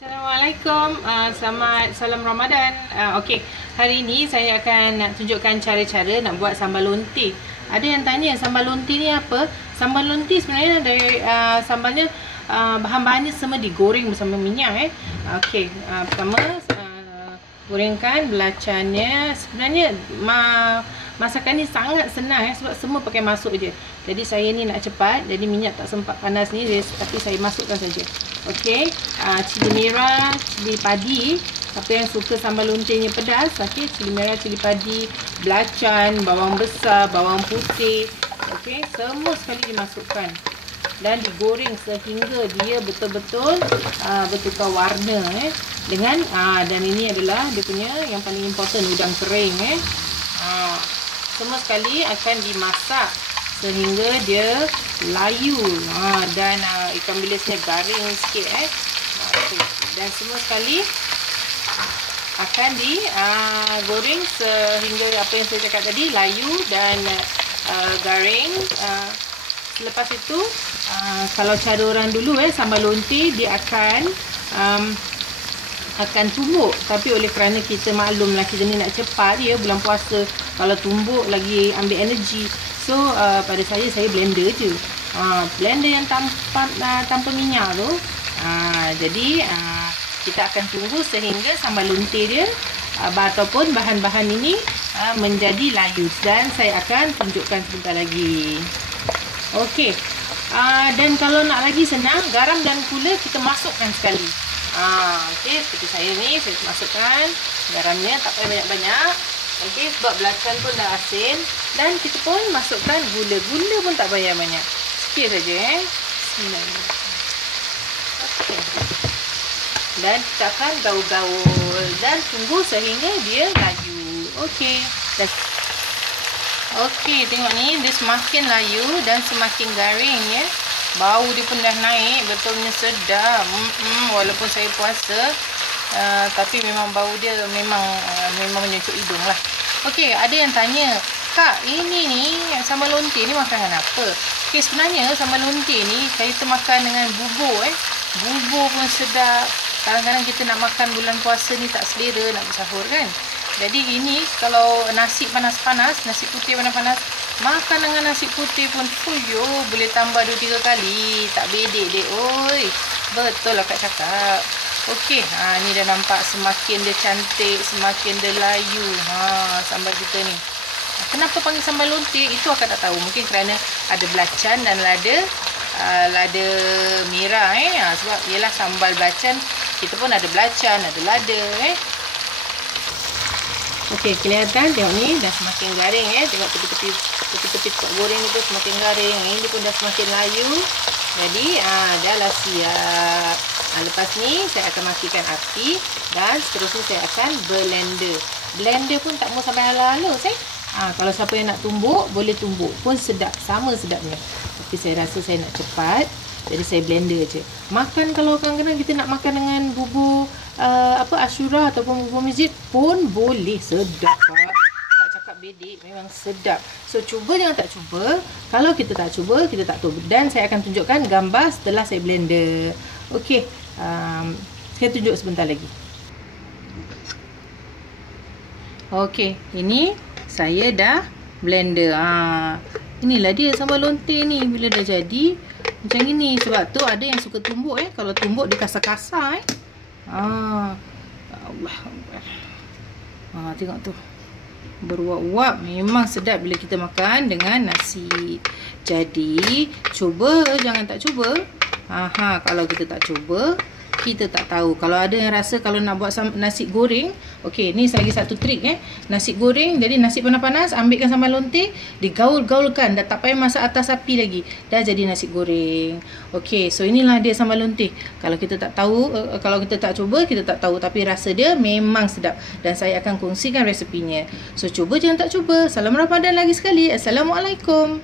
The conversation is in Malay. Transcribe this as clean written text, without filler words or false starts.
Assalamualaikum, selamat salam Ramadan. Okey, hari ini saya akan nak tunjukkan cara-cara nak buat sambal lonti. Ada yang tanya sambal lonti ni apa? Sambal lonti sebenarnya dari sambalnya bahan-bahannya semua digoreng bersama minyak. Okey, pertama gorengkan belacannya. Sebenarnya masakan ni sangat senang sebab semua pakai masuk je. Jadi saya ni nak cepat, jadi minyak tak sempat panas ni, tapi saya masukkan saja. Okey, cili merah, cili padi. Siapa yang suka sambal lontenya pedas, okey, cili merah, cili padi, belacan, bawang besar, bawang putih. Okey, semua sekali dimasukkan dan digoreng sehingga dia betul-betul bertukar warna dengan dan ini adalah dia punya yang paling important, udang kering semua sekali akan dimasak sehingga dia layu dan ikan bilisnya garing sikit okay. Dan semua sekali akan digoreng sehingga apa yang saya cakap tadi, layu dan garing. Selepas itu kalau cara orang dulu sambal lonti dia akan tumbuk, tapi oleh kerana kita maklumlah kita ni nak cepat bulan puasa, kalau tumbuk lagi ambil energi. So pada saya blender je, blender yang tanpa minyak tu. Jadi kita akan tunggu sehingga sambal lonti dia ataupun bahan-bahan ini menjadi layu, dan saya akan tunjukkan sebentar lagi. Okey, dan kalau nak lagi senang, garam dan gula kita masukkan sekali. Okey, seperti saya ni, saya masukkan garamnya, tak payah banyak-banyak. Okey, sebab belacan pun dah asin, dan kita pun masukkan gula. Gula pun tak payah banyak, sikit saja Okey. Dan kita akan gaul-gaul dan tunggu sehingga dia layu. Okey. Okey, tengok ni, dia semakin layu dan semakin garing Bau dia pun dah naik, betulnya sedap. Walaupun saya puasa, tapi memang bau dia memang menyucuk hidung lah. Okey, ada yang tanya, Kak, ini ni sambal lonti ni makan dengan apa? Okey, sebenarnya sambal lonti ni kita makan dengan bubur Bubur pun sedap. Kadang-kadang kita nak makan bulan puasa ni tak selera nak bersahur kan. Jadi ini kalau nasi panas-panas, nasi putih panas-panas, makan dengan nasi putih pun boleh tambah 2-3 kali. Tak bedek dek, oi. Betul lah Kak cakap. Okey, ni dah nampak semakin dia cantik, semakin dia layu sambal kita ni. Kenapa panggil sambal lonti? Itu akak tak tahu. Mungkin kerana ada belacan dan lada merah sebab ialah sambal belacan, kita pun ada belacan, ada lada Okey, kelihatan tengok ni dah semakin garing tengok tepi-tepi tempat goreng itu semakin garing. Ini pun dah semakin layu. Jadi dah lah siap. Lepas ni saya akan matikan api dan seterusnya saya akan blender. Blender pun tak mau sampai halus kalau siapa yang nak tumbuk, boleh tumbuk pun sedap, sama sedapnya. Tapi saya rasa saya nak cepat, jadi saya blender je. Makan kalau kadang-kadang kita nak makan dengan bubur Ashura ataupun bubur masjid pun boleh, sedap Pak. Tak cakap bedek, memang sedap. So cuba jangan tak cuba. Kalau kita tak cuba, kita tak tahu. Dan saya akan tunjukkan gambar setelah saya blender. Okey, saya tunjuk sebentar lagi. Okey, ini saya dah blender. Inilah dia sambal lonti ni bila dah jadi macam ini. Sebab tu ada yang suka tumbuk kalau tumbuk dia kasar-kasar Allah. Tengok tu, beruap-uap. Memang sedap bila kita makan dengan nasi. Jadi cuba, jangan tak cuba. Kalau kita tak cuba, kita tak tahu. Kalau ada yang rasa kalau nak buat nasi goreng, okey, ni lagi satu trik nasi goreng. Jadi nasi panas-panas, ambilkan sambal lonti, digaul-gaulkan, dah tak payah masak atas api lagi, dah jadi nasi goreng. Okey, so inilah dia sambal lonti. Kalau kita tak tahu, kalau kita tak cuba, kita tak tahu, tapi rasa dia memang sedap dan saya akan kongsikan resepinya. So cuba jangan tak cuba. Salam Ramadan lagi sekali. Assalamualaikum.